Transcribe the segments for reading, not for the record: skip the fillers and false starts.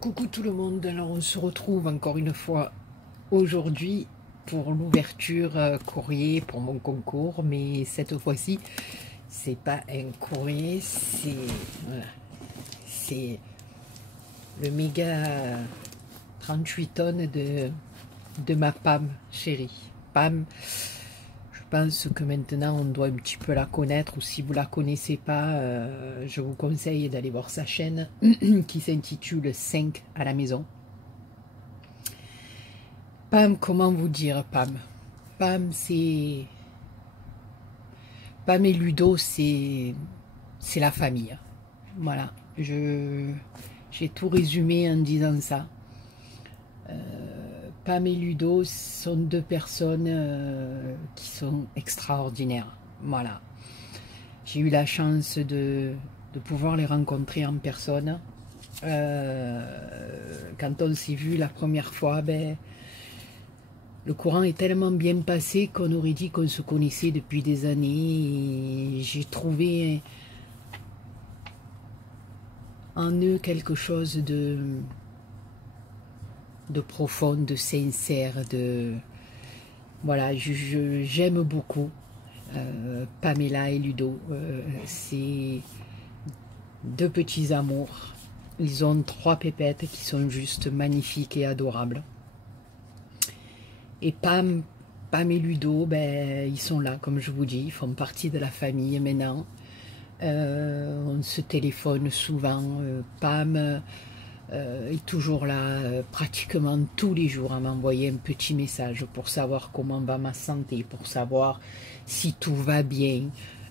Coucou tout le monde, alors on se retrouve encore une fois aujourd'hui pour l'ouverture courrier pour mon concours, mais cette fois-ci c'est pas un courrier, voilà, c'est le méga 38 tonnes de ma Pam chérie. Pam, je pense que maintenant on doit un petit peu la connaître, ou si vous la connaissez pas, je vous conseille d'aller voir sa chaîne qui s'intitule 5 à la maison. Pam, comment vous dire Pam? Pam, c'est... Pam et Ludo, c'est la famille. Voilà, j'ai tout résumé en disant ça. Pam et Ludo sont deux personnes qui sont extraordinaires. Voilà. J'ai eu la chance de pouvoir les rencontrer en personne. Quand on s'est vu la première fois, ben, le courant est tellement bien passé qu'on aurait dit qu'on se connaissait depuis des années. J'ai trouvé en eux quelque chose de profond, de sincère, voilà, j'aime beaucoup Pamela et Ludo. C'est deux petits amours. Ils ont trois pépettes qui sont juste magnifiques et adorables. Et Pam et Ludo, ben, ils sont là, comme je vous dis, ils font partie de la famille maintenant. On se téléphone souvent. Pam est toujours là, pratiquement tous les jours, à m'envoyer un petit message pour savoir comment va ma santé, pour savoir si tout va bien.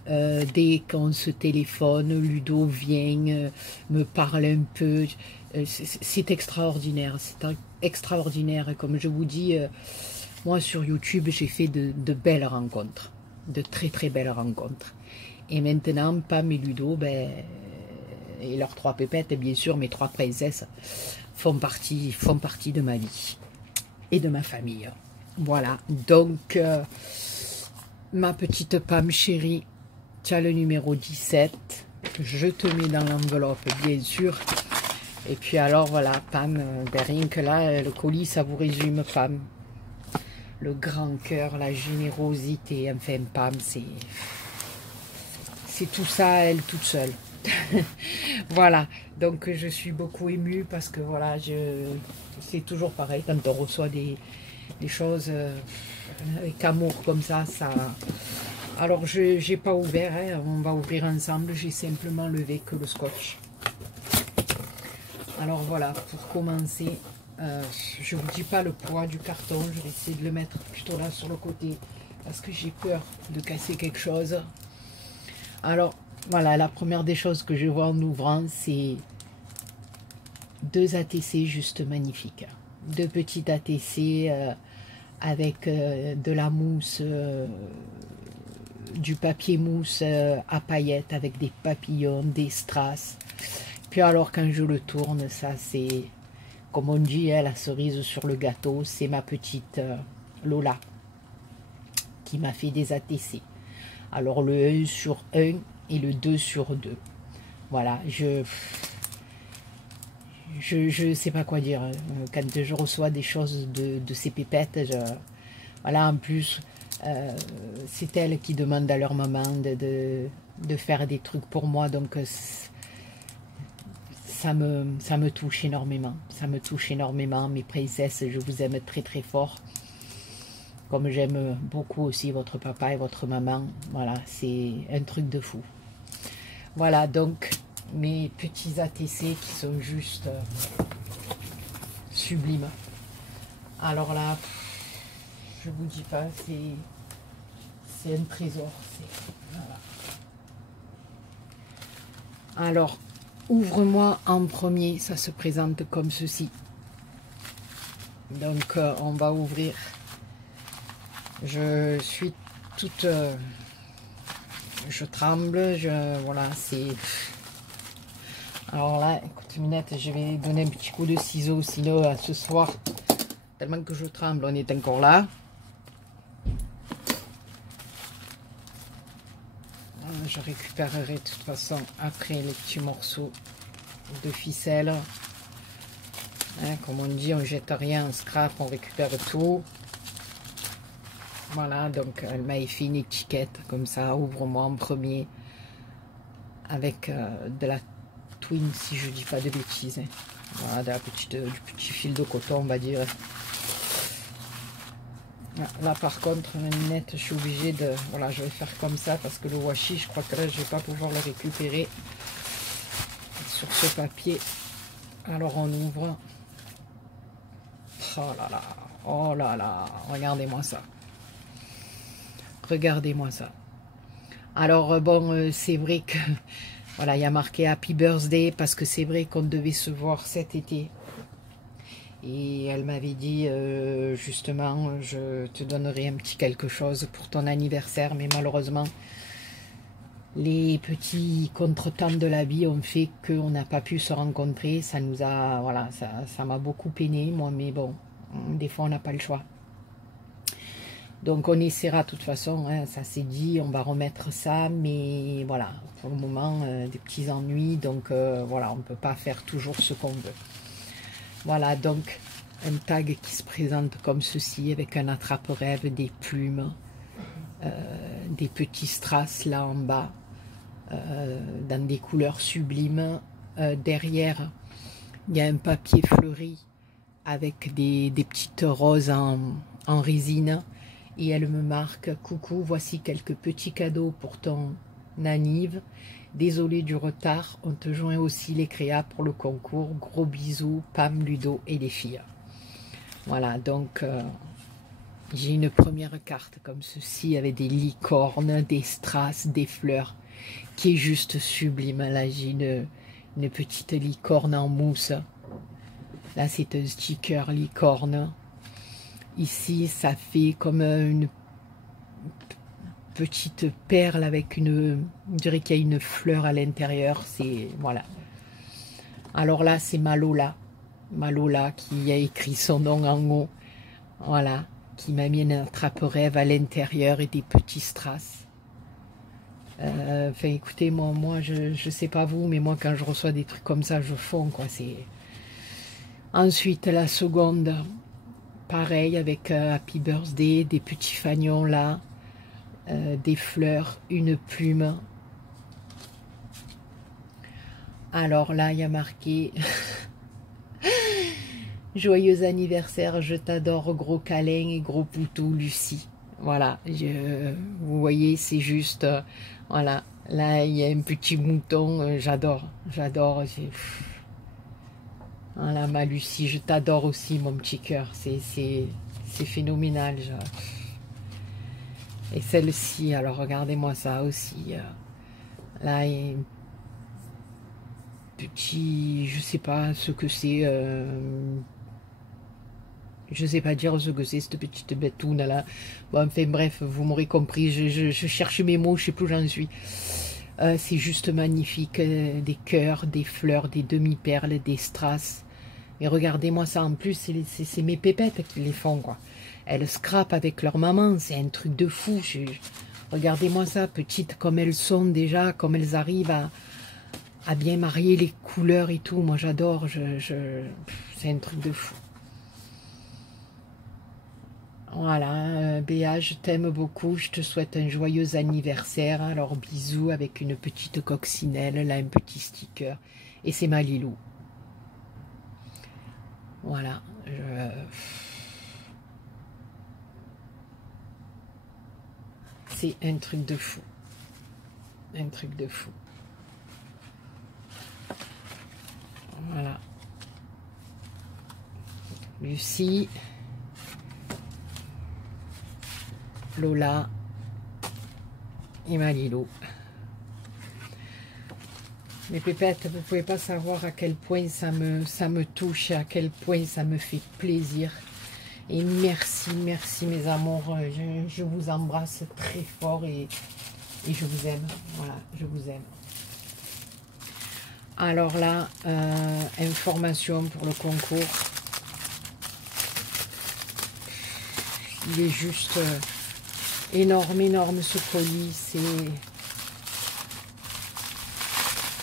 Dès qu'on se téléphone, Ludo vient, me parle un peu. C'est extraordinaire, c'est extraordinaire. Comme je vous dis, moi sur YouTube, j'ai fait de belles rencontres, de très très belles rencontres. Et maintenant, Pam et Ludo, ben, et leurs trois pépettes, bien sûr, mes trois princesses, font partie de ma vie et de ma famille. Voilà, donc, ma petite Pam chérie, tu as le numéro 17, je te mets dans l'enveloppe, bien sûr. Et puis alors, voilà, Pam, ben, rien que là, le colis, ça vous résume, Pam. Le grand cœur, la générosité, enfin, Pam, c'est tout ça, elle toute seule. Voilà, donc je suis beaucoup émue parce que voilà, c'est toujours pareil quand on reçoit des choses avec amour comme ça. Alors je n'ai pas ouvert, hein, on va ouvrir ensemble, j'ai simplement levé que le scotch. Alors voilà, pour commencer, je ne vous dis pas le poids du carton, je vais essayer de le mettre plutôt là sur le côté parce que j'ai peur de casser quelque chose. Alors voilà, la première des choses que je vois en ouvrant, c'est deux ATC juste magnifiques. Deux petites ATC avec de la mousse, du papier mousse à paillettes avec des papillons, des strass. Puis alors quand je le tourne, ça c'est, comme on dit, la cerise sur le gâteau, c'est ma petite Lola qui m'a fait des ATC. Alors le 1 sur 1 et le 2 sur 2. Voilà, je sais pas quoi dire. Quand je reçois des choses de ces pépettes, voilà, en plus, c'est elles qui demandent à leur maman de faire des trucs pour moi, donc ça me touche énormément. Ça me touche énormément, mes princesses, je vous aime très très fort. Comme j'aime beaucoup aussi votre papa et votre maman. Voilà, c'est un truc de fou. Voilà, donc, mes petits ATC qui sont juste sublimes. Alors là, je vous dis pas, c'est un trésor. Voilà. Alors, ouvre-moi en premier, ça se présente comme ceci. Donc, on va ouvrir. Je suis toute... je tremble, voilà, c'est... Alors là, écoute, Minette, je vais donner un petit coup de ciseau, sinon ce soir, tellement que je tremble, on est encore là. Je récupérerai de toute façon après les petits morceaux de ficelle. Hein, comme on dit, on jette rien, on scrap, on récupère tout. Voilà, donc elle m'a fait une étiquette comme ça, ouvre-moi en premier, avec de la twin, si je dis pas de bêtises. Hein. Voilà, du petit fil de coton, on va dire. Là par contre, la minette, je suis obligée de... Voilà, je vais faire comme ça parce que le washi, je crois que là, je vais pas pouvoir le récupérer sur ce papier. Alors on ouvre. Oh là là, regardez-moi ça. Regardez-moi ça. Alors bon, c'est vrai que... Voilà, il y a marqué Happy Birthday parce que c'est vrai qu'on devait se voir cet été. Et elle m'avait dit, justement, je te donnerai un petit quelque chose pour ton anniversaire. Mais malheureusement, les petits contretemps de la vie ont fait qu'on n'a pas pu se rencontrer. Ça nous a, voilà, ça m'a beaucoup peiné, moi. Mais bon, des fois, on n'a pas le choix. Donc, on essaiera de toute façon. Hein, ça s'est dit, on va remettre ça. Mais voilà, pour le moment, des petits ennuis. Donc, voilà, on ne peut pas faire toujours ce qu'on veut. Voilà, donc un tag qui se présente comme ceci, avec un attrape-rêve, des plumes, des petits strass là en bas, dans des couleurs sublimes. Derrière, il y a un papier fleuri avec des petites roses en résine. Et elle me marque, coucou, voici quelques petits cadeaux pour ton anniv. Désolé du retard, on te joint aussi les créas pour le concours. Gros bisous, Pam, Ludo et les filles. Voilà, donc j'ai une première carte comme ceci avec des licornes, des strass, des fleurs, qui est juste sublime. Là, j'ai une petite licorne en mousse. Là, c'est un sticker licorne. Ici, ça fait comme une petite perle avec une... On dirait qu'il y a une fleur à l'intérieur. C'est... Voilà. Alors là, c'est Malola. Malola qui a écrit son nom en haut. Voilà. Qui m'a mis un attrape-rêve à l'intérieur et des petits strass. Enfin, écoutez, moi je sais pas vous, mais moi, quand je reçois des trucs comme ça, je fonds, quoi. C'est... Ensuite, la seconde, pareil, avec Happy Birthday, des petits fagnons là. Des fleurs, une plume. Alors là, il y a marqué joyeux anniversaire, je t'adore, gros câlin et gros poutou, Lucie. Voilà, vous voyez, c'est juste, voilà, là, il y a un petit mouton, j'adore. Voilà, ma Lucie, je t'adore aussi, mon petit cœur, c'est phénoménal. Et celle-ci, alors regardez-moi ça aussi. Là, il y a un petit, je sais pas ce que c'est. Je sais pas dire ce que c'est, cette petite bêtoune là. Bon, enfin bref, vous m'aurez compris. Je cherche mes mots, je sais plus où j'en suis. C'est juste magnifique. Des cœurs, des fleurs, des demi-perles, des strass. Mais regardez-moi ça en plus, c'est mes pépettes qui les font, quoi. Elles scrapent avec leur maman, c'est un truc de fou. Regardez-moi ça, petites comme elles sont déjà, comme elles arrivent à bien marier les couleurs et tout. Moi j'adore, c'est un truc de fou. Voilà, Béa, je t'aime beaucoup, je te souhaite un joyeux anniversaire. Alors bisous avec une petite coccinelle, là un petit sticker. Et c'est ma Lilou. Voilà, c'est un truc de fou. Un truc de fou. Voilà. Lucie. Lola. Et Malilou. Mes pépettes, vous ne pouvez pas savoir à quel point ça me touche, à quel point ça me fait plaisir. Et merci, merci mes amours. Je vous embrasse très fort et je vous aime. Voilà, je vous aime. Alors là, information pour le concours. Il est juste énorme, énorme ce colis. C'est...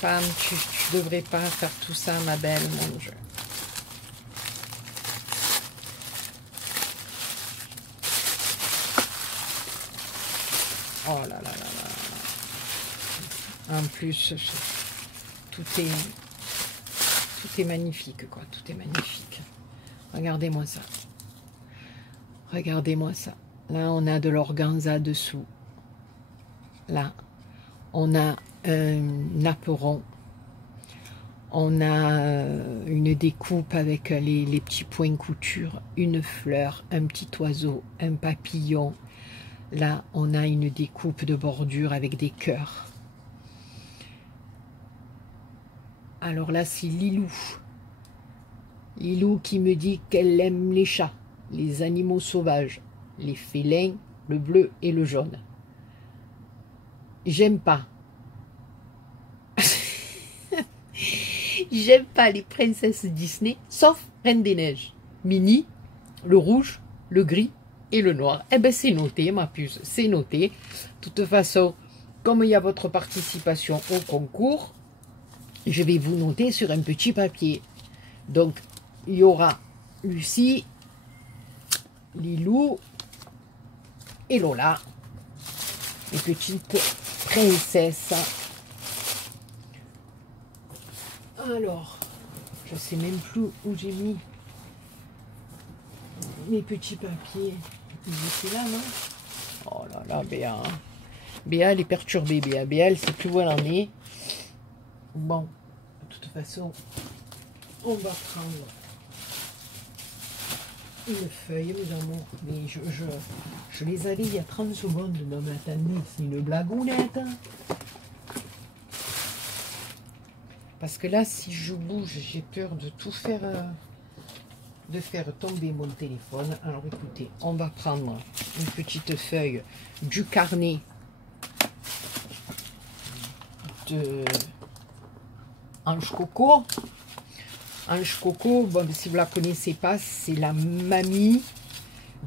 Femme, tu devrais pas faire tout ça, ma belle, mon Dieu. plus, tout est magnifique, quoi. Tout est magnifique. Regardez-moi ça. Regardez-moi ça. Là, on a de l'organza dessous. Là, on a un naperon. On a une découpe avec les petits points couture, une fleur, un petit oiseau, un papillon. Là, on a une découpe de bordure avec des cœurs. Alors là, c'est Lilou. Lilou qui me dit qu'elle aime les chats, les animaux sauvages, les félins, le bleu et le jaune. J'aime pas. J'aime pas les princesses Disney, sauf Reine des Neiges. Minnie, le rouge, le gris et le noir. Eh ben c'est noté, ma puce, c'est noté. De toute façon, comme il y a votre participation au concours, je vais vous noter sur un petit papier. Donc, il y aura Lucie, Lilou et Lola, les petites princesses. Alors, je sais même plus où j'ai mis mes petits papiers. Ils étaient là, non? Oh là là, Béa. Béa, elle est perturbée, Béa. Béa, elle sait plus où elle en est. Bon, de toute façon, on va prendre une feuille, mes amours. Mais je les avais il y a 30 secondes. Non, mais attendez, c'est une blagounette. Parce que là, si je bouge, j'ai peur de tout faire, de faire tomber mon téléphone. Alors écoutez, on va prendre une petite feuille du carnet de Ange Coco. Ange Coco, bon, si vous ne la connaissez pas, c'est la mamie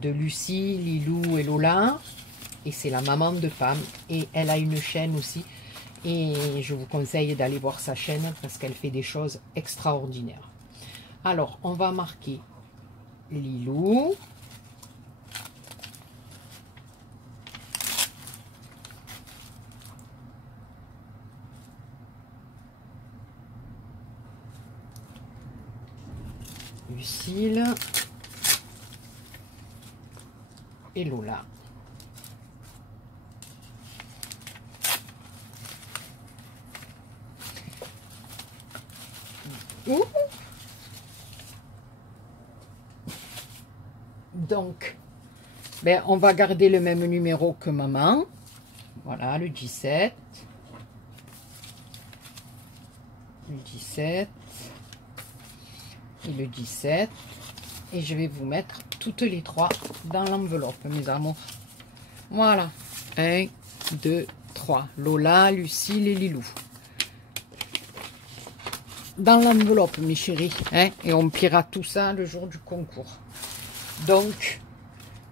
de Lucie, Lilou et Lola. Et c'est la maman de Pam. Et elle a une chaîne aussi. Et je vous conseille d'aller voir sa chaîne parce qu'elle fait des choses extraordinaires. Alors, on va marquer Lilou. Lucille. Et Lola. Donc, ben, on va garder le même numéro que maman. Voilà, le 17. Le 17. Et le 17. Et je vais vous mettre toutes les trois dans l'enveloppe, mes amours. Voilà. 1, 2, 3. Lola, Lucille et Lilou. Dans l'enveloppe, mes chéris. Hein, et on pliera tout ça le jour du concours. Donc,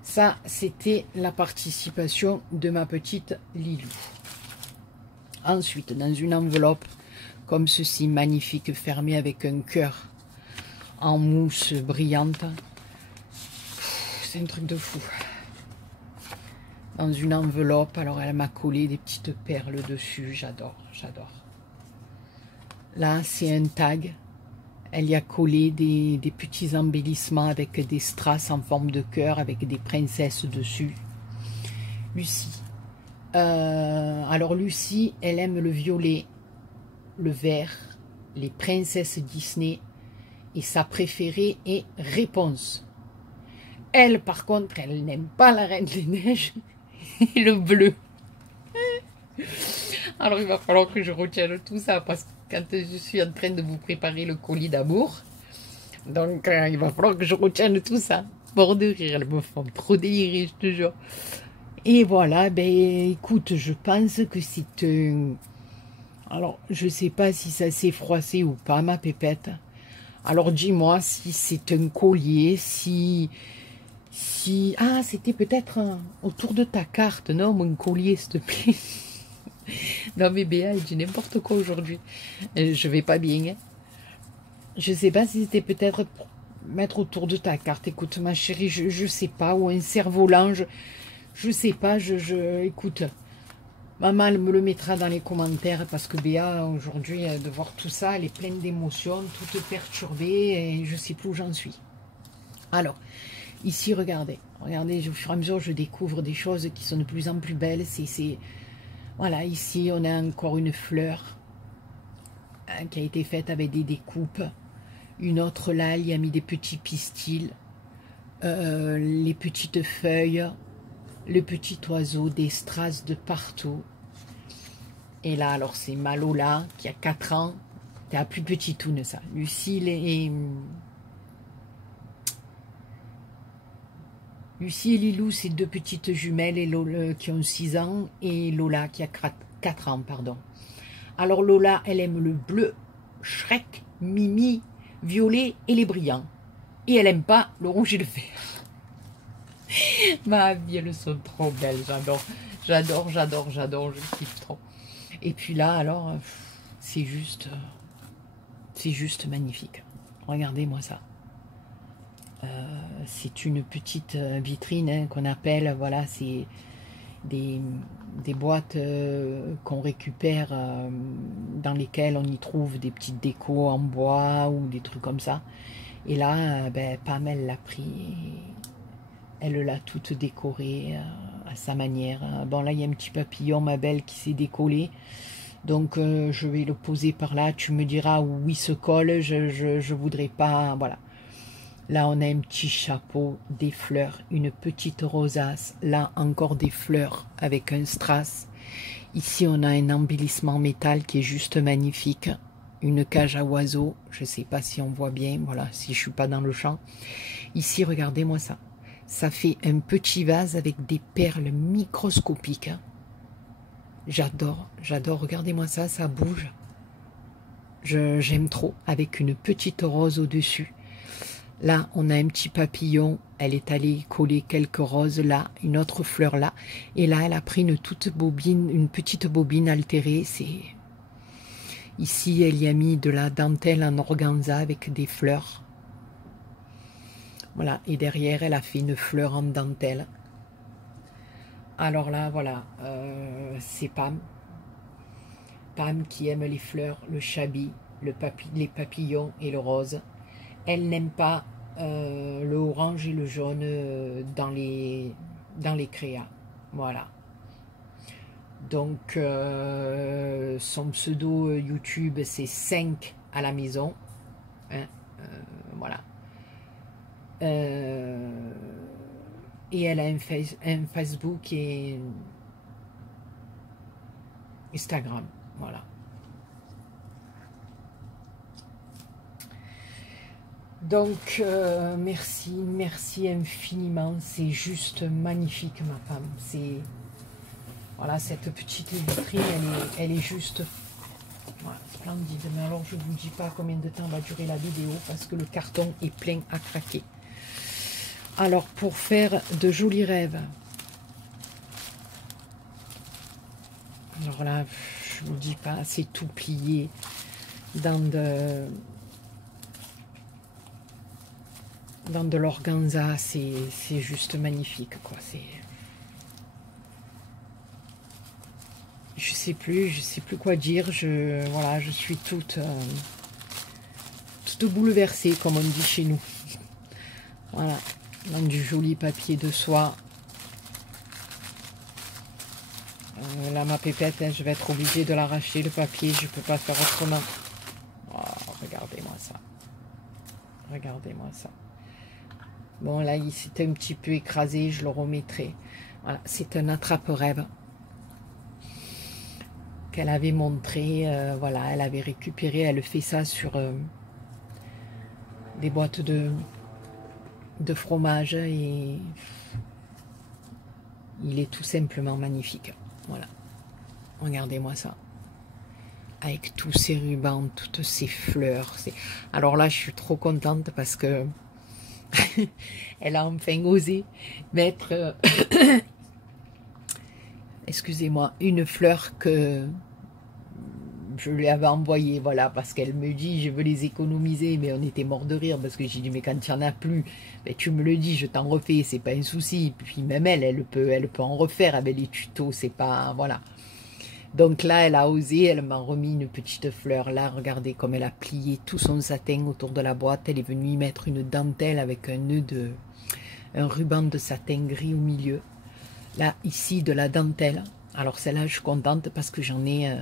ça, c'était la participation de ma petite Lilou. Ensuite, dans une enveloppe comme ceci, magnifique, fermée avec un cœur en mousse brillante. C'est un truc de fou. Dans une enveloppe, alors elle m'a collé des petites perles dessus. J'adore, j'adore. Là, c'est un tag. Elle y a collé des petits embellissements avec des strass en forme de cœur, avec des princesses dessus. Lucie. Alors Lucie, elle aime le violet, le vert, les princesses Disney. Et sa préférée est Réponse. Elle, par contre, elle n'aime pas la Reine des Neiges et le bleu. Alors, il va falloir que je retienne tout ça parce que quand je suis en train de vous préparer le colis d'amour, donc il va falloir que je retienne tout ça. Bord de rire, elles me font trop délirer, je te jure. Et voilà, ben écoute, je pense que c'est un... Alors, je sais pas si ça s'est froissé ou pas, ma pépette. Alors, dis-moi si c'est un collier, si... Ah, c'était peut-être autour de ta carte, non, mon collier, s'il te plaît. Non, mais Béa, elle dit n'importe quoi aujourd'hui. Je vais pas bien. Hein. Je sais pas si c'était peut-être pour mettre autour de ta carte. Écoute, ma chérie, je sais pas. Ou un cerf-volant, je sais pas. Écoute, Maman, elle me le mettra dans les commentaires parce que Béa, aujourd'hui, de voir tout ça, elle est pleine d'émotions, toute perturbée et je sais plus où j'en suis. Alors, ici, regardez. Regardez, au fur et à mesure, je découvre des choses qui sont de plus en plus belles. Voilà, ici, on a encore une fleur qui a été faite avec des découpes. Une autre là, il y a mis des petits pistils. Les petites feuilles. Le petit oiseau, des strass de partout. Et là, alors, c'est Malola, qui a 4 ans. C'est la plus petite toune, ça. Lucille et Lilou, c'est 2 petites jumelles et Lola, qui ont 6 ans. Et Lola, qui a 4 ans, pardon. Alors, Lola, elle aime le bleu, Shrek, Mimi, violet et les brillants. Et elle aime pas le rouge et le vert. Ma vie, elles sont trop belles, j'adore. J'adore, j'adore, j'adore, je kiffe trop. Et puis là, alors, c'est juste magnifique. Regardez-moi ça. C'est une petite vitrine hein, qu'on appelle, voilà, c'est des boîtes qu'on récupère dans lesquelles on y trouve des petites décos en bois ou des trucs comme ça. Et là, ben, Pam, elle l'a pris. Elle l'a toute décorée à sa manière. Bon, là, il y a un petit papillon, ma belle, qui s'est décollé. Donc, je vais le poser par là. Tu me diras où il se colle. Je voudrais pas... Voilà. Là, on a un petit chapeau, des fleurs, une petite rosace. Là, encore des fleurs avec un strass. Ici, on a un embellissement métal qui est juste magnifique. Une cage à oiseaux. Je ne sais pas si on voit bien. Voilà, si je ne suis pas dans le champ. Ici, regardez-moi ça. Ça fait un petit vase avec des perles microscopiques. J'adore, j'adore. Regardez-moi ça, ça bouge. J'aime trop. Avec une petite rose au-dessus. Là, on a un petit papillon. Elle est allée coller quelques roses là. Une autre fleur là. Et là, elle a pris une petite bobine altérée. Ici, elle y a mis de la dentelle en organza avec des fleurs. Voilà, et derrière, elle a fait une fleur en dentelle. Alors là, voilà, c'est Pam. Pam qui aime les fleurs, le chabi, les papillons et le rose. Elle n'aime pas le orange et le jaune dans les créas. Voilà. Donc, son pseudo YouTube, c'est 5 à la maison. Hein, voilà. Et elle a un Facebook et Instagram, voilà. Donc, merci infiniment, c'est juste magnifique ma femme. C'est voilà, cette petite vitrine, elle est juste voilà, splendide. Mais alors, je vous dis pas combien de temps va durer la vidéo parce que le carton est plein à craquer. Alors, pour faire de jolis rêves, alors là, je vous dis pas, c'est tout plié dans de l'organza, c'est juste magnifique, quoi. Je sais plus quoi dire. Voilà, je suis toute bouleversée, comme on dit chez nous. Voilà. Dans du joli papier de soie. Là, ma pépette, hein, je vais être obligée de l'arracher, le papier. Je ne peux pas faire autrement. Oh, regardez-moi ça. Regardez-moi ça. Bon, là, il s'est un petit peu écrasé. Je le remettrai. Voilà, c'est un attrape-rêve qu'elle avait montré. Voilà, elle avait récupéré. Elle fait ça sur des boîtes de fromage et il est tout simplement magnifique. Voilà, regardez-moi ça avec tous ces rubans, toutes ces fleurs. Alors là, je suis trop contente parce que elle a enfin osé mettre excusez-moi, une fleur que je lui avais envoyé, voilà, parce qu'elle me dit, je veux les économiser, mais on était mort de rire, parce que j'ai dit, mais quand il n'y en a plus, ben, tu me le dis, je t'en refais, c'est pas un souci, puis même elle peut en refaire avec les tutos, c'est pas, voilà. Donc là, elle a osé, elle m'a remis une petite fleur. Là, regardez comme elle a plié tout son satin autour de la boîte. Elle est venue y mettre une dentelle avec un ruban de satin gris au milieu. Là, ici, de la dentelle. Alors celle-là, je suis contente parce que j'en ai...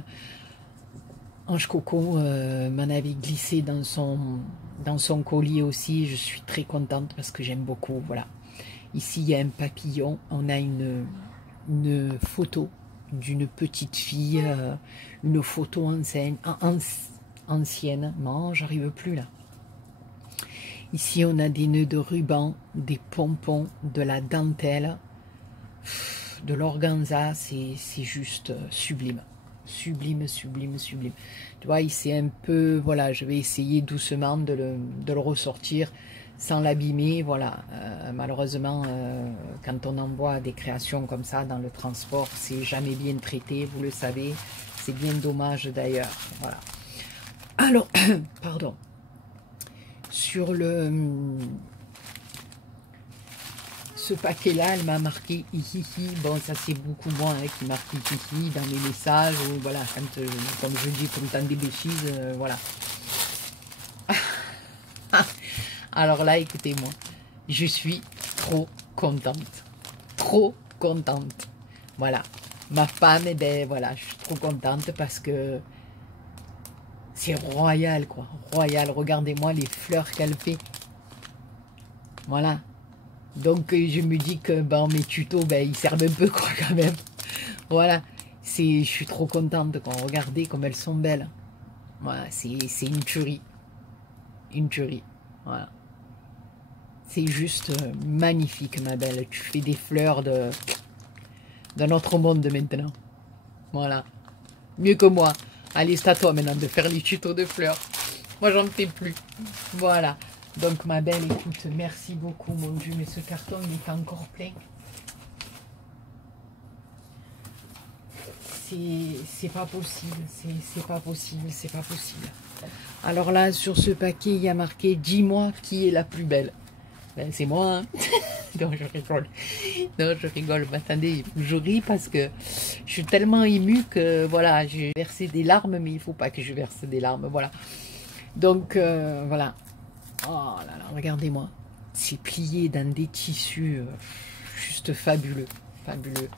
Ange Coco m'en avait glissé dans son collier aussi. Je suis très contente parce que j'aime beaucoup. Voilà. Ici, il y a un papillon. On a une photo d'une petite fille, une photo ancienne. Non, j'arrive plus là. Ici, on a des nœuds de ruban, des pompons, de la dentelle, de l'organza. C'est juste sublime. Sublime, sublime, sublime. Tu vois, il s'est un peu... Voilà, je vais essayer doucement de le ressortir sans l'abîmer. Voilà, malheureusement, quand on envoie des créations comme ça dans le transport, c'est jamais bien traité, vous le savez. C'est bien dommage d'ailleurs. Voilà. Alors, pardon. Sur ce paquet-là, elle m'a marqué hihihi. Bon, ça c'est beaucoup moi hein, qui marque hihihi dans mes messages. Ou, voilà, quand, comme je dis, comme tant des bêtises, voilà. Alors là, écoutez-moi, je suis trop contente. Trop contente. Voilà. Ma femme, eh ben voilà, je suis trop contente parce que c'est royal, quoi. Royal. Regardez-moi les fleurs qu'elle fait. Voilà. Donc, je me dis que ben, mes tutos, ben, ils servent un peu, quoi, quand même. Voilà. Je suis trop contente quand regardez comme elles sont belles. Voilà, c'est une tuerie. Une tuerie. Voilà. C'est juste magnifique, ma belle. Tu fais des fleurs d'un autre monde maintenant. Voilà. Mieux que moi. Allez, c'est à toi maintenant de faire les tutos de fleurs. Moi, j'en fais plus. Voilà. Donc, ma belle, écoute, merci beaucoup, mon Dieu. Mais ce carton, il est encore plein. C'est pas possible. C'est pas possible. C'est pas possible. Alors là, sur ce paquet, il y a marqué « Dis-moi qui est la plus belle ». Ben, c'est moi, hein. Non, je rigole. Non, je rigole. Mais attendez, je ris parce que je suis tellement émue que, voilà, j'ai versé des larmes, mais il ne faut pas que je verse des larmes, voilà. Donc, voilà. Oh là là, regardez-moi. C'est plié dans des tissus juste fabuleux. Fabuleux.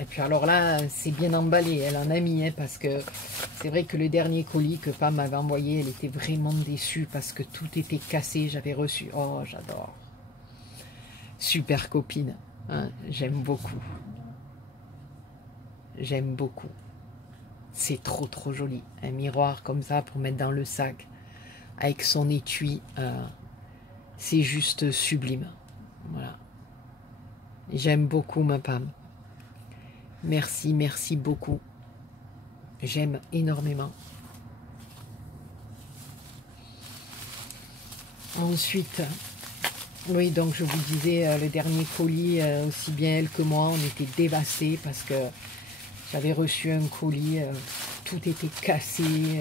Et puis alors là, c'est bien emballé, elle en a mis, hein, parce que c'est vrai que le dernier colis que Pam m'avait envoyé, elle était vraiment déçue parce que tout était cassé, j'avais reçu. Oh, j'adore. Super copine, hein, j'aime beaucoup. J'aime beaucoup. C'est trop trop joli. Un miroir comme ça pour mettre dans le sac, avec son étui, c'est juste sublime. Voilà. J'aime beaucoup ma Pam. Merci, merci beaucoup. J'aime énormément. Ensuite, oui, donc je vous disais, le dernier colis, aussi bien elle que moi, on était dévastés parce que j'avais reçu un colis, tout était cassé.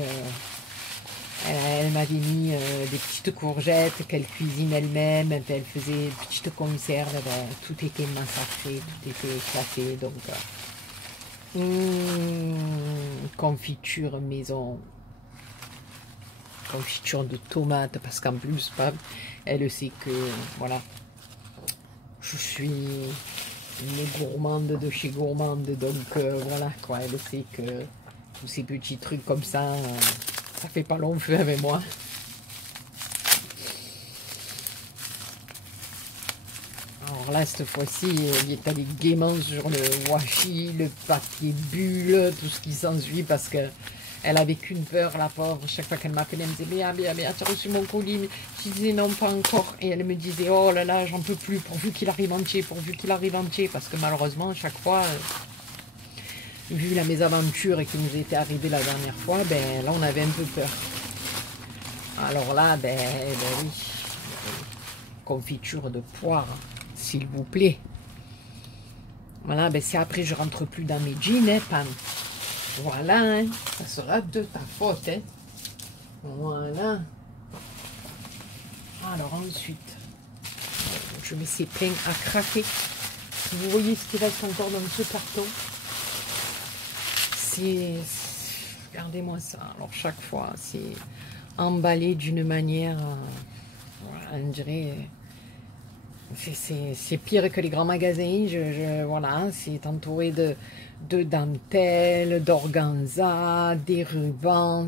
Elle m'avait mis des petites courgettes qu'elle cuisine elle-même, elle faisait des petites conserves, tout était massacré, tout était cassé, donc... confiture maison, confiture de tomates, parce qu'en plus, elle sait que, voilà, je suis une gourmande de chez gourmande, donc voilà, quoi, elle sait que tous ces petits trucs comme ça, ça fait pas long feu avec moi. Alors là, cette fois-ci, il est allé gaiement sur le washi, le papier bulle, tout ce qui s'ensuit, parce que elle avait qu'une peur, la pauvre. Chaque fois qu'elle m'appelait, elle me disait, mais tu as reçu mon colis? Je disais, non, pas encore. Et elle me disait, oh là là, j'en peux plus, pourvu qu'il arrive entier, pourvu qu'il arrive entier. Parce que malheureusement, chaque fois, vu la mésaventure qui nous était arrivée la dernière fois, ben là, on avait un peu peur. Alors là, ben oui, confiture de poire, s'il vous plaît. Voilà, ben si après je rentre plus dans mes jeans, hein, Pam. Voilà, hein, ça sera de ta faute, hein. Voilà. Alors ensuite, je mets ces pleins à craquer. Si vous voyez ce qui reste encore dans ce carton, c'est... Regardez-moi ça. Alors chaque fois, c'est emballé d'une manière... on dirait... C'est pire que les grands magasins. Voilà, c'est entouré de dentelles, d'organza, des rubans.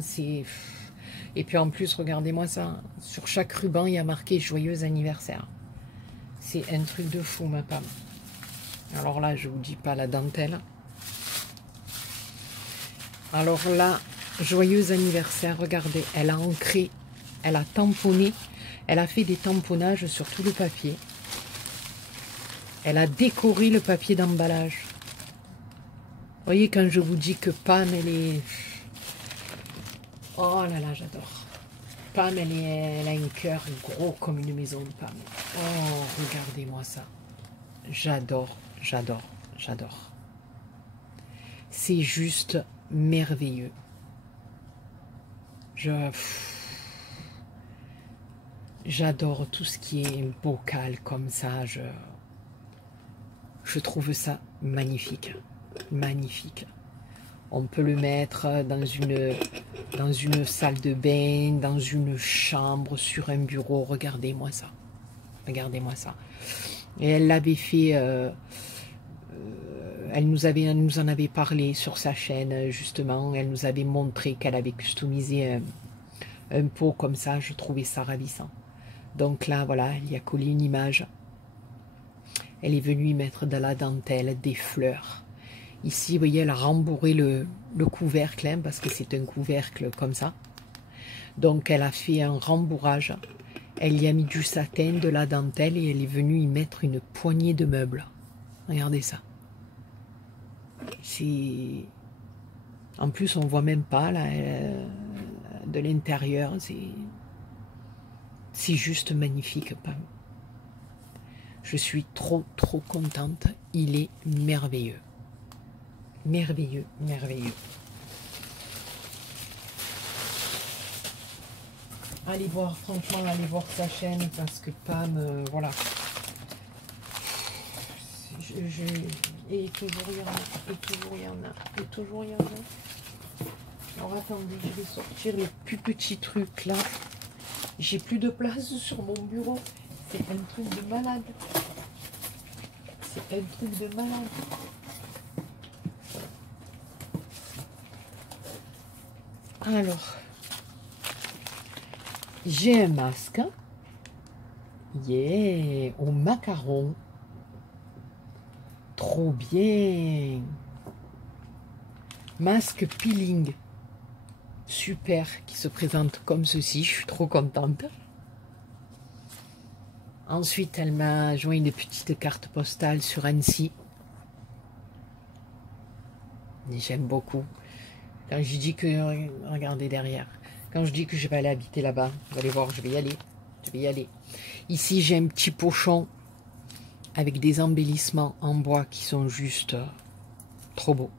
Et puis en plus, regardez-moi ça. Sur chaque ruban, il y a marqué joyeux anniversaire. C'est un truc de fou, ma femme. Alors là, je vous dis pas la dentelle. Alors là, joyeux anniversaire, regardez, elle a ancré, elle a tamponné, elle a fait des tamponnages sur tout le papier. Elle a décoré le papier d'emballage. Vous voyez, quand je vous dis que Pam, elle est... Oh là là, j'adore. Pam, elle a un cœur gros comme une maison de Pam. Oh, regardez-moi ça. J'adore, j'adore, j'adore. C'est juste merveilleux. J'adore tout ce qui est bocal comme ça. Je trouve ça magnifique. Magnifique. On peut le mettre dans une salle de bain, dans une chambre, sur un bureau. Regardez-moi ça. Regardez-moi ça. Et elle l'avait fait... elle nous en avait parlé sur sa chaîne, justement. Elle nous avait montré qu'elle avait customisé un pot comme ça. Je trouvais ça ravissant. Donc là, voilà, elle y a collé une image. Elle est venue y mettre de la dentelle, des fleurs. Ici, vous voyez, elle a rembourré le couvercle, hein, parce que c'est un couvercle comme ça. Donc, elle a fait un rembourrage. Elle y a mis du satin, de la dentelle, et elle est venue y mettre une poignée de meubles. Regardez ça. C'est... En plus, on voit même pas là, de l'intérieur. C'est juste magnifique. Je suis trop contente. Il est merveilleux. Merveilleux, merveilleux. Allez voir, franchement, allez voir sa chaîne parce que Pam, voilà. Et toujours il y en a, et toujours il y en a, et toujours il y en a. Alors attendez, je vais sortir les plus petits trucs là. J'ai plus de place sur mon bureau. C'est un truc de malade. C'est un truc de malade. Alors, j'ai un masque. Yeah, au macaron. Trop bien. Masque peeling. Super, qui se présente comme ceci. Je suis trop contente. Ensuite, elle m'a joint une petite carte postale sur Annecy. J'aime beaucoup. Quand je dis que... Regardez derrière. Quand je dis que je vais aller habiter là-bas, vous allez voir, je vais y aller. Je vais y aller. Ici, j'ai un petit pochon avec des embellissements en bois qui sont juste trop beaux.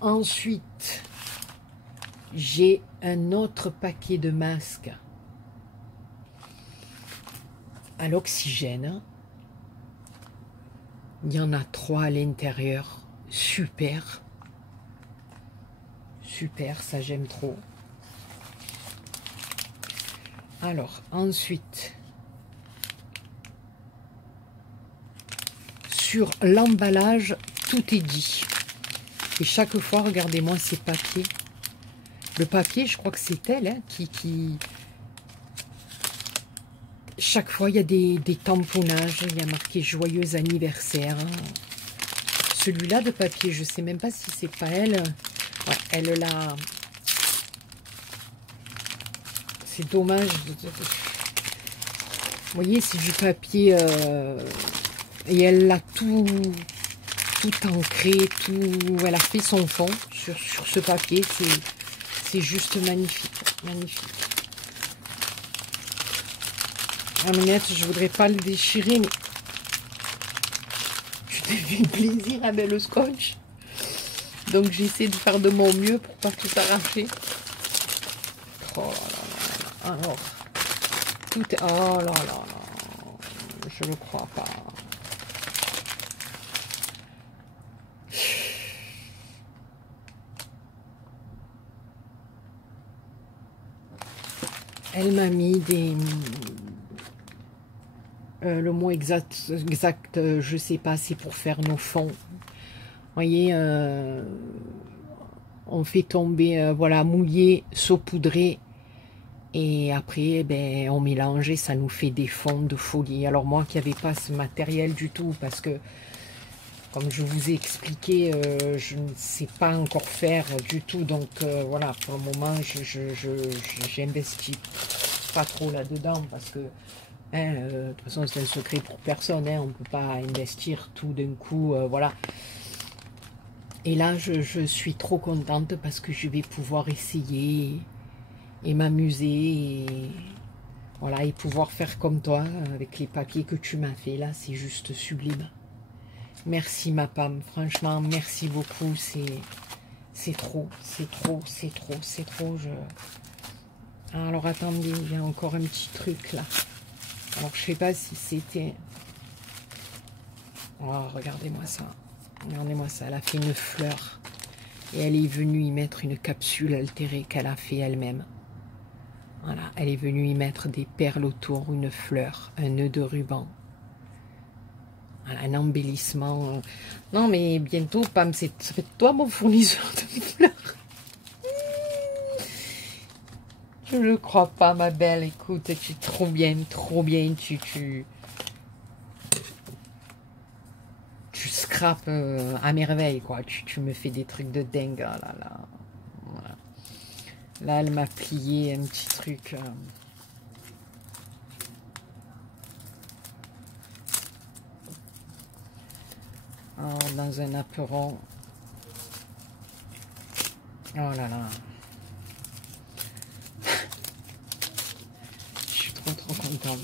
Ensuite, j'ai un autre paquet de masques à l'oxygène. Il y en a 3 à l'intérieur. Super. Super, ça j'aime trop. Alors, ensuite, sur l'emballage, tout est dit. Et chaque fois, regardez-moi ces papiers. Le papier, je crois que c'est elle hein, qui... Chaque fois, il y a des tamponnages. Il y a marqué « Joyeux anniversaire ». Celui-là de papier, je ne sais même pas si c'est pas elle. Ouais, elle l'a... C'est dommage. Vous voyez, c'est du papier... et elle l'a tout ancré, elle a fait son fond sur ce papier. C'est juste magnifique. Magnifique. Ah, minette, je voudrais pas le déchirer, mais je t'ai fait plaisir avec le scotch. Donc j'essaie de faire de mon mieux pour pas tout arracher. Oh là là là. Alors, tout est... Oh là là là. je le crois pas. Elle m'a mis des... le mot exact, je sais pas, c'est pour faire nos fonds. Vous voyez, on fait tomber, voilà, mouiller, saupoudrer, et après, ben, on mélange et ça nous fait des fonds de folie. Alors moi qui n'avais pas ce matériel du tout, parce que, comme je vous ai expliqué, je ne sais pas encore faire du tout, donc voilà, pour le moment, j'investis pas trop là-dedans, parce que hein, de toute façon, c'est un secret pour personne. Hein, on ne peut pas investir tout d'un coup. Voilà. Et là, je suis trop contente parce que je vais pouvoir essayer et m'amuser. Voilà, et pouvoir faire comme toi avec les papiers que tu m'as fait. Là, c'est juste sublime. Merci, ma Pam. Franchement, merci beaucoup. C'est trop, c'est trop, c'est trop, c'est trop. Alors, attendez, il y a encore un petit truc là. Alors, je sais pas si c'était... Oh, regardez-moi ça. Regardez-moi ça. Elle a fait une fleur. Et elle est venue y mettre une capsule altérée qu'elle a fait elle-même. Voilà. Elle est venue y mettre des perles autour, une fleur, un nœud de ruban. Voilà, un embellissement. Non, mais bientôt, Pam, ça fait toi mon fournisseur de fleurs. Je ne le crois pas, ma belle. Écoute, tu es trop bien, trop bien. Tu scrapes à merveille, quoi. Tu me fais des trucs de dingue. Oh là, là. Voilà. Là, elle m'a plié un petit truc. Dans un apéron. Oh là là. Je suis trop contente.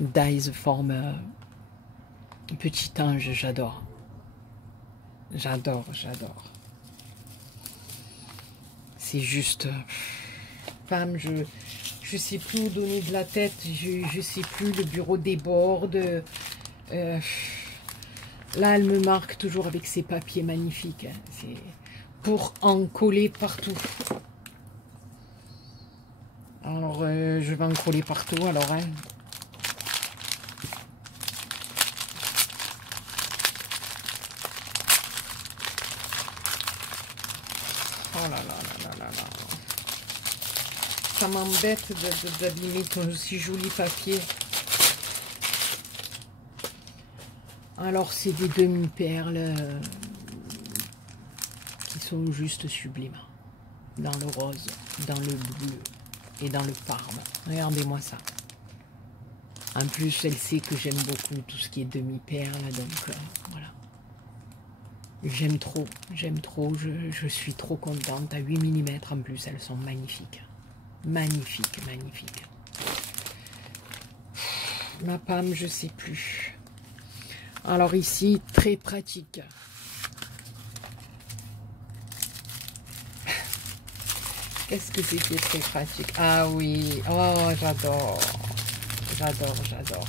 Dies forme petit ange, j'adore. J'adore, j'adore. C'est juste... Femme, je sais plus où donner de la tête, je sais plus, le bureau déborde. Là, elle me marque toujours avec ses papiers magnifiques. Hein. C'est pour en coller partout. Alors, je vais en coller partout, alors. Hein. Oh là là là là là là. Ça m'embête d'abîmer ton aussi joli papier. Alors, c'est des demi-perles qui sont juste sublimes. Dans le rose, dans le bleu et dans le parme. Regardez-moi ça. En plus, elle sait que j'aime beaucoup tout ce qui est demi-perles. Donc, voilà. J'aime trop, je suis trop contente. À 8 mm en plus, elles sont magnifiques. Magnifiques, magnifiques. Ma Pam, je sais plus. Alors ici, très pratique. Qu'est-ce que c'était très pratique? Ah oui, oh j'adore. J'adore, j'adore.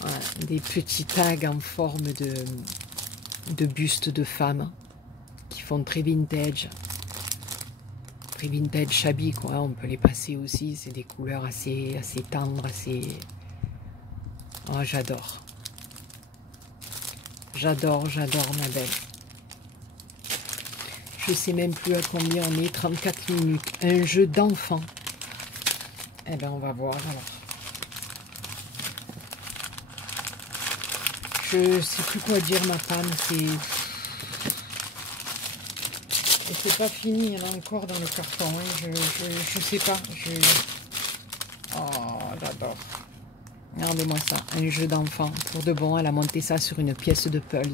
Voilà, des petits tags en forme de buste de femme qui font très vintage. Très vintage shabby, quoi. On peut les passer aussi. C'est des couleurs assez tendres, assez... Oh, j'adore. J'adore, j'adore, ma belle. Je sais même plus à combien on est. 34 minutes. Un jeu d'enfant. Eh bien, on va voir, alors. Je sais plus quoi dire, ma femme. C'est pas fini, il y en a encore dans le carton. Hein. Je sais pas. Oh, j'adore. Regardez-moi ça. Un jeu d'enfant. Pour de bon, elle a monté ça sur une pièce de puzzle.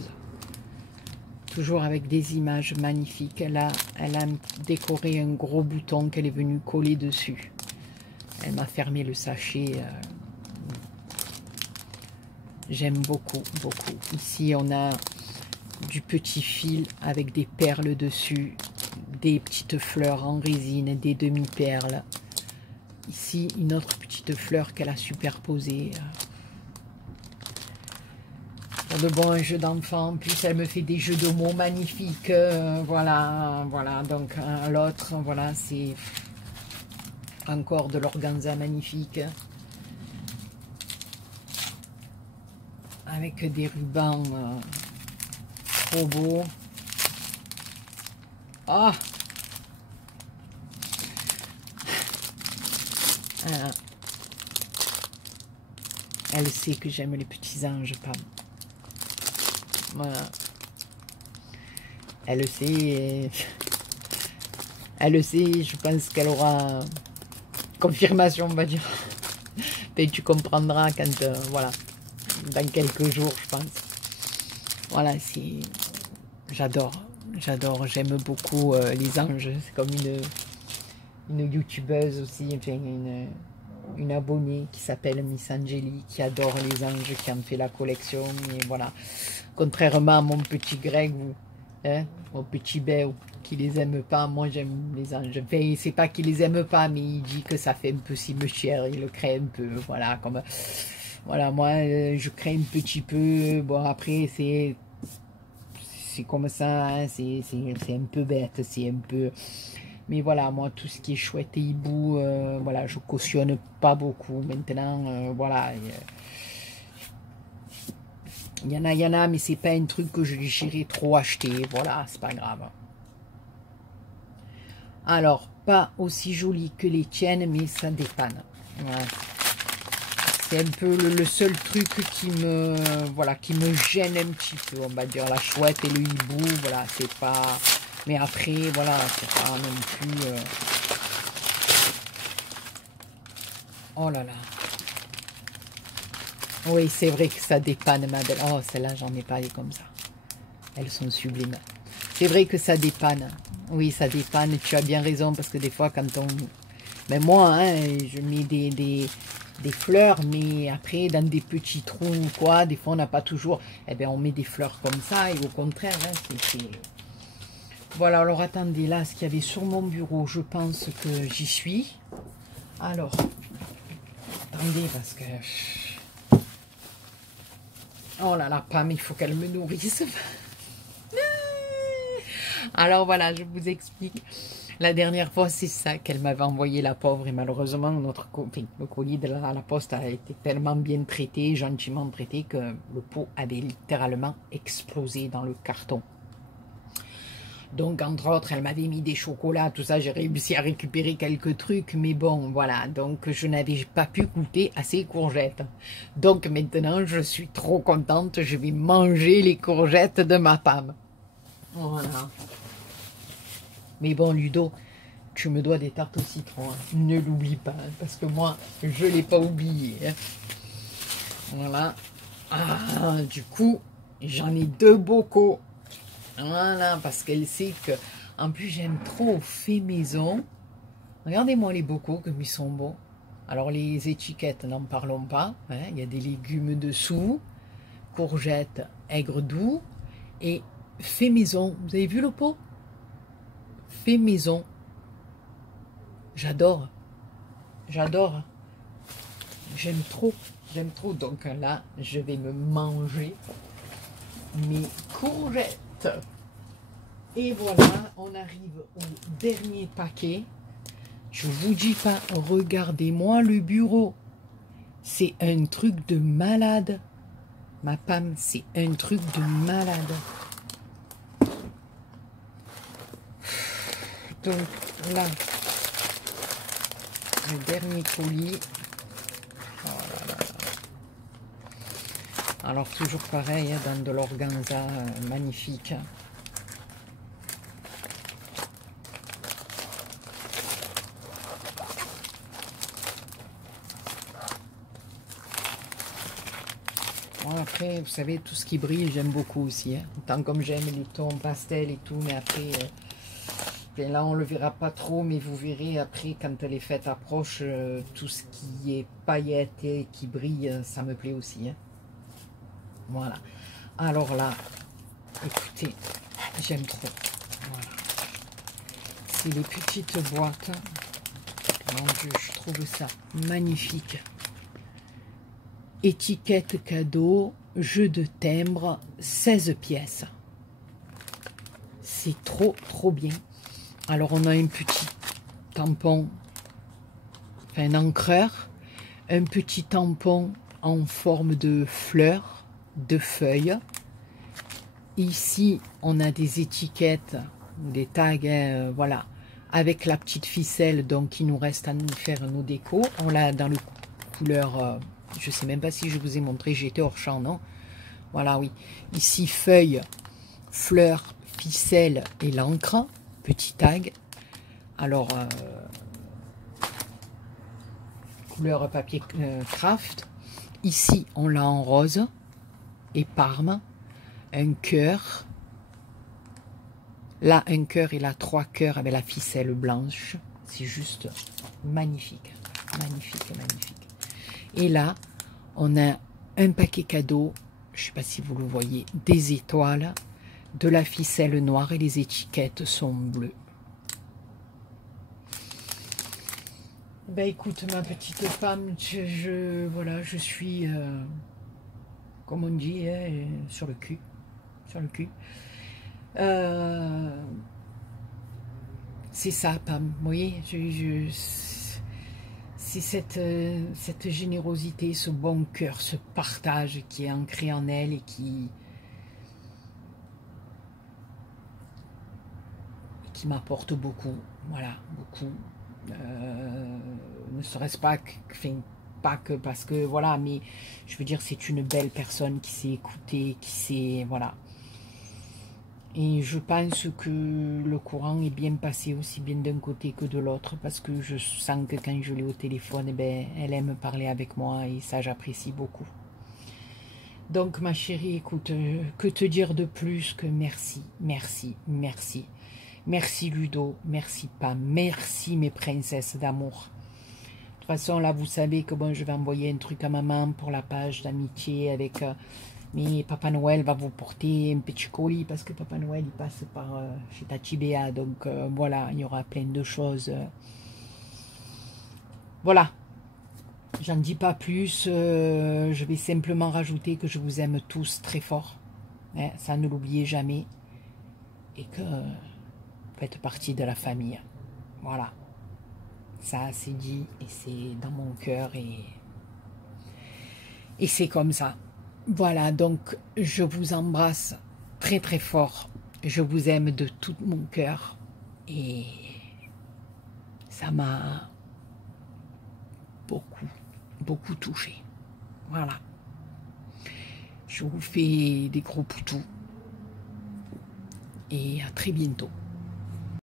Toujours avec des images magnifiques. Là, elle a décoré un gros bouton qu'elle est venue coller dessus. Elle m'a fermé le sachet. J'aime beaucoup, beaucoup. Ici, on a du petit fil avec des perles dessus, des petites fleurs en résine, des demi-perles. Ici, une autre petite fleur qu'elle a superposée. Pour de bons jeux d'enfants. En plus, elle me fait des jeux de mots magnifiques. Voilà, voilà. Donc, l'autre, voilà, c'est encore de l'organza magnifique. Avec des rubans trop beaux. Ah! Voilà. Elle sait que j'aime les petits anges, Pam. Voilà. Elle le sait. Elle le sait, je pense qu'elle aura confirmation, on va dire. Et tu comprendras quand, voilà, dans quelques jours, je pense. Voilà, c'est... J'adore, j'adore, j'aime beaucoup les anges. C'est comme une youtubeuse aussi, enfin une abonnée qui s'appelle Miss Angélie, qui adore les anges, qui en fait la collection. Et voilà, contrairement à mon petit Greg, hein, mon petit Béo, qui les aime pas, moi j'aime les anges. Enfin, c'est pas qu'il les aime pas, mais il dit que ça fait un peu cimetière, il le crée un peu, voilà, comme... Voilà, moi je crains un petit peu, bon après c'est comme ça, hein, c'est un peu bête, c'est un peu... Mais voilà, moi, tout ce qui est chouette et hibou, voilà, je cautionne pas beaucoup. Maintenant, voilà, il y en a, mais c'est pas un truc que j'irai trop acheter. Voilà, c'est pas grave. Alors, pas aussi joli que les tiennes, mais ça dépanne. Voilà. C'est un peu le seul truc qui me, voilà, qui me gêne un petit peu, on va dire. La chouette et le hibou, voilà, c'est pas... Mais après, voilà, c'est pas non plus... Oh là là. Oui, c'est vrai que ça dépanne, ma belle. Oh, celle-là, j'en ai pas eu comme ça. Elles sont sublimes. C'est vrai que ça dépanne. Oui, ça dépanne. Tu as bien raison, parce que des fois, quand on... Mais moi, hein, je mets des fleurs, mais après, dans des petits trous ou quoi, des fois, on n'a pas toujours... Eh bien, on met des fleurs comme ça, et au contraire, hein, c'est... Voilà, alors attendez, là, ce qu'il y avait sur mon bureau, je pense que j'y suis. Alors, attendez, parce que... Oh là là, Pam, il faut qu'elle me nourrisse. Alors voilà, je vous explique. La dernière fois, c'est ça qu'elle m'avait envoyé, la pauvre. Et malheureusement, le colis de la poste a été tellement bien traité, gentiment traité, que le pot avait littéralement explosé dans le carton. Donc, entre autres, elle m'avait mis des chocolats, tout ça. J'ai réussi à récupérer quelques trucs. Mais bon, voilà. Donc, je n'avais pas pu goûter à ces courgettes. Donc, maintenant, je suis trop contente. Je vais manger les courgettes de ma Pam. Voilà. Mais bon, Ludo, tu me dois des tartes au citron. Hein. Ne l'oublie pas. Hein, parce que moi, je ne l'ai pas oublié. Hein. Voilà. Ah, du coup, j'en ai 2 bocaux. Voilà, parce qu'elle sait que, en plus, j'aime trop fait maison. Regardez-moi les bocaux, comme ils sont beaux. Alors, les étiquettes, n'en parlons pas. Hein. Il y a des légumes dessous, courgettes, aigre doux et fait maison. Vous avez vu le pot? Fait maison. J'adore. J'adore. J'aime trop. J'aime trop. Donc là, je vais me manger mes courgettes. Et voilà, on arrive au dernier paquet. Je vous dis pas, regardez-moi le bureau. C'est un truc de malade. Ma Pam, c'est un truc de malade. Donc là, le dernier colis. Oh là là. Alors toujours pareil, hein, dans de l'organza magnifique. Bon, après, vous savez, tout ce qui brille, j'aime beaucoup aussi. Hein. Tant comme j'aime les tons pastels et tout, mais après, ben là, on le verra pas trop, mais vous verrez après, quand les fêtes approchent, tout ce qui est paillettes et qui brille, ça me plaît aussi. Hein. Voilà. Alors là, écoutez, j'aime trop. Voilà. c'est les petites boîtes. Mon Dieu, je trouve ça magnifique. Étiquette cadeau, jeu de timbre, 16 pièces. C'est trop, trop bien. Alors, on a un petit tampon, enfin un encreur, un petit tampon en forme de fleurs, de feuilles. Ici, on a des étiquettes, des tags, voilà, avec la petite ficelle, donc il nous reste à nous faire nos décos. On l'a dans le couleur, je sais même pas si je vous ai montré, j'étais hors champ, non? Voilà, oui. Ici, feuilles, fleurs, ficelle et l'encre, petit tag. Alors, couleur papier craft. Ici, on l'a en rose et parme. Un cœur. Là, un cœur et là, 3 cœurs avec la ficelle blanche. C'est juste magnifique. Magnifique, magnifique. Et là, on a un paquet cadeau. Je ne sais pas si vous le voyez. Des étoiles, de la ficelle noire et les étiquettes sont bleues. Ben écoute, ma petite femme, voilà, je suis, comme on dit, sur le cul. Sur le cul. C'est ça, Pam. Vous voyez, c'est cette générosité, ce bon cœur, ce partage qui est ancré en elle et qui m'apporte beaucoup. Voilà, beaucoup. Ne serait-ce pas que parce que voilà, mais je veux dire, c'est une belle personne qui s'est écoutée, qui s'est, voilà. Et je pense que le courant est bien passé aussi bien d'un côté que de l'autre, parce que je sens que quand je l'ai au téléphone, eh ben, elle aime parler avec moi et ça, j'apprécie beaucoup. Donc ma chérie, écoute, que te dire de plus que merci, merci, merci. Merci Ludo, merci Pam, merci mes princesses d'amour. De toute façon, là, vous savez que bon, je vais envoyer un truc à maman pour la page d'amitié avec... mais Papa Noël va vous porter un petit colis parce que Papa Noël, il passe par chez Tati Béa. Donc voilà, il y aura plein de choses. Voilà, j'en dis pas plus. Je vais simplement rajouter que je vous aime tous très fort. Hein, ça, ne l'oubliez jamais. Et que vous faites partie de la famille. Voilà. Ça, c'est dit et c'est dans mon cœur et c'est comme ça. Voilà, donc je vous embrasse très très fort. Je vous aime de tout mon cœur et ça m'a beaucoup, beaucoup touché. Voilà. Je vous fais des gros poutous et à très bientôt.